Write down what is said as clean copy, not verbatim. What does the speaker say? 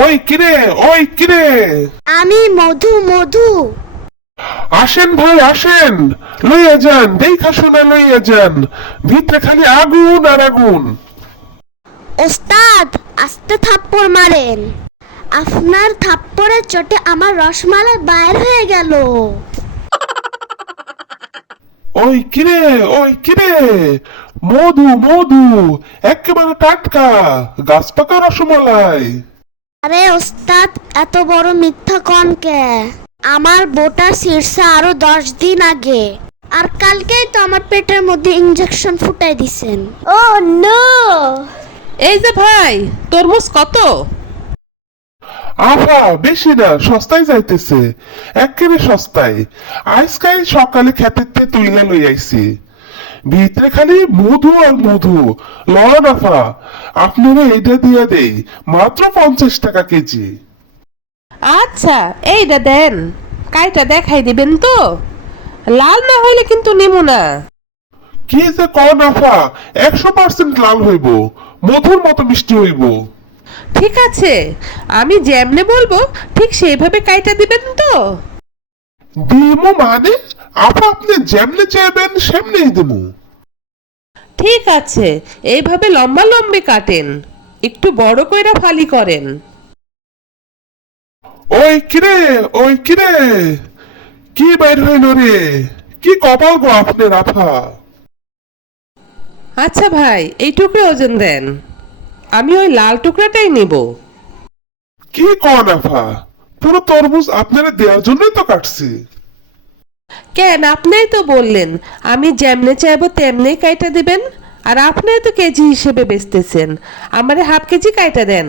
ওই কিরে, ওই কিরে, আমি মধু মধু। আসেন ভাই আসেন, লইয়া যান, দেখা শুনে লইয়া যান, ভিতরে খালি আগুন আর আগুন। ওস্তাদ, আস্তে থাপ্পড় মারেন। আপনার থাপ্পড়ের চোটে আমার রসমালাই বাইর হয়ে গেল। ওই কিরে, ওই কিরে, মধু মধু, একেবারে টাটকা, গাছ পাকা রসমালাই। আরে ওস্তাদ, এত বড় মিথ্যা কনকে? আমার বোটা শীর্ষে আরো 10 দিন আগে, আর কালকেই তো আমার পেটের মধ্যে ইনজেকশন ফুটাই দিছেন। ও নো! এই যে ভাই, তরমুজ কত? আফা বেশি না, সস্তায় যাইতেছে, একেবারে সস্তায়। আজকাল সকালে খেতেতে তুইলা লই আইছি, ভিতরে খালি মধু আর মধু। লন আফা, আপনারা এটা দিয়া দেই, মাত্র 50 টাকা কেজি। আচ্ছা, এইটা দেন, কাইটা দেখাই দিবেন তো? লাল না হইলে কিন্তু নিমু না। কি যে কন আফা, 100% লাল হইব, মধুর মতো মিষ্টি হইব। ঠিক আছে, আমি যেমনে বলবো ঠিক সেইভাবে কাইটা দিবেন তো? দিমু মানে? আফা আপনি যেমনে চাইবেন সেমনেই দিমু। ঠিক আছে, এইভাবে লম্বা লম্বি কাটেন, একটু বড় কইরা ফালি করেন। ওই কিরে, ওই কিরে, কি বাইর হইল রে? কি কপাল গো আপনার আফা। আচ্ছা ভাই, এই টুকরো ওজন দেন, আমি ওই লাল টুকরাটাই নিব। কি কন আফা, পুরো তরমুজ আপনারা দেওয়ার জন্যই তো কাটছি। কেন, আপনিই তো বললেন আমি যেমনে চাইবো তেমনি কাইটা দিবেন, আর আপনিই তো কেজি হিসেবে বেচতেছেন, আমারে হাফ কেজি কাইটা দেন।